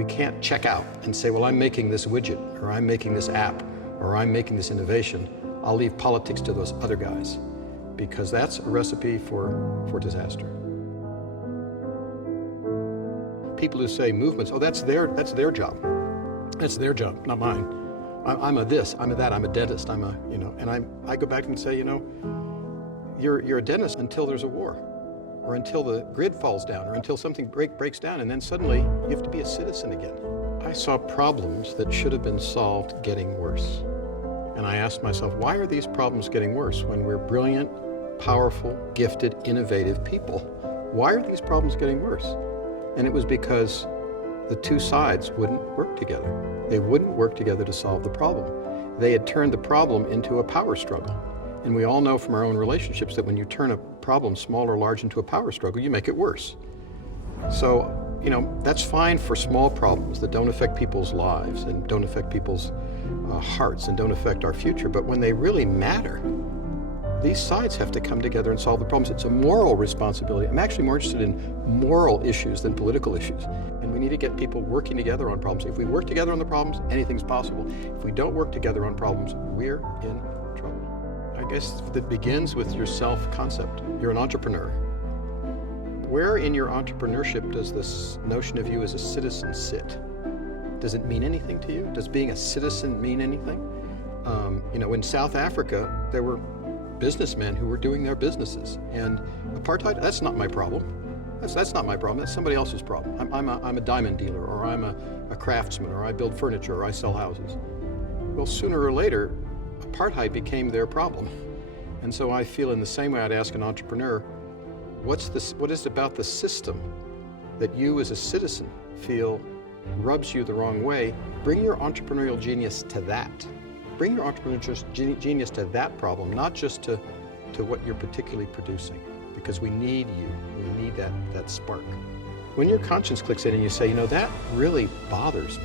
We can't check out and say, well, I'm making this widget, or I'm making this app, or I'm making this innovation. I'll leave politics to those other guys, because that's a recipe for disaster. People who say movements, oh, that's their job. That's their job, not mine. I'm a this, I'm a that, I'm a dentist, I'm a, and I go back and say, you're a dentist until there's a war, or until the grid falls down, or until something breaks down, and then suddenly you have to be a citizen again. I saw problems that should have been solved getting worse. And I asked myself, why are these problems getting worse when we're brilliant, powerful, gifted, innovative people? Why are these problems getting worse? And it was because the two sides wouldn't work together. They wouldn't work together to solve the problem. They had turned the problem into a power struggle. And we all know from our own relationships that when you turn a problem, small or large, into a power struggle, you make it worse. So, that's fine for small problems that don't affect people's lives and don't affect people's hearts and don't affect our future. But when they really matter, these sides have to come together and solve the problems. It's a moral responsibility. I'm actually more interested in moral issues than political issues. And we need to get people working together on problems. If we work together on the problems, anything's possible. If we don't work together on problems, we're in trouble. I guess that begins with your self-concept. You're an entrepreneur. Where in your entrepreneurship does this notion of you as a citizen sit? Does it mean anything to you? Does being a citizen mean anything? In South Africa, there were businessmen who were doing their businesses. And apartheid, that's not my problem. That's not my problem, that's somebody else's problem. I'm a diamond dealer, or I'm a craftsman, or I build furniture, or I sell houses. Well, sooner or later, apartheid became their problem. And so I feel in the same way I'd ask an entrepreneur, what is it about the system that you as a citizen feel rubs you the wrong way? Bring your entrepreneurial genius to that. Bring your entrepreneurial genius to that problem, not just to what you're particularly producing, because we need you. We need that spark. When your conscience clicks in and you say, that really bothers me.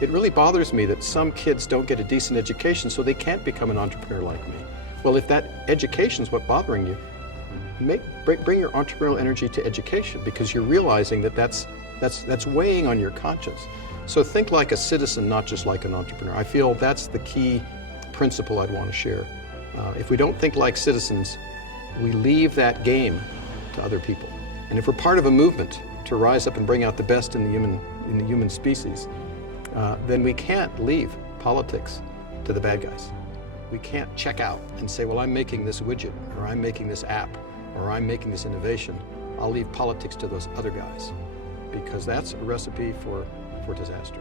It really bothers me that some kids don't get a decent education, so they can't become an entrepreneur like me. Well, if that education is what's bothering you, bring your entrepreneurial energy to education, because you're realizing that's weighing on your conscience. So think like a citizen, not just like an entrepreneur. I feel that's the key principle I'd want to share. If we don't think like citizens, we leave that game to other people. And if we're part of a movement to rise up and bring out the best in the human species, then we can't leave politics to the bad guys. We can't check out and say, well, I'm making this widget, or I'm making this app, or I'm making this innovation. I'll leave politics to those other guys, because that's a recipe for disaster.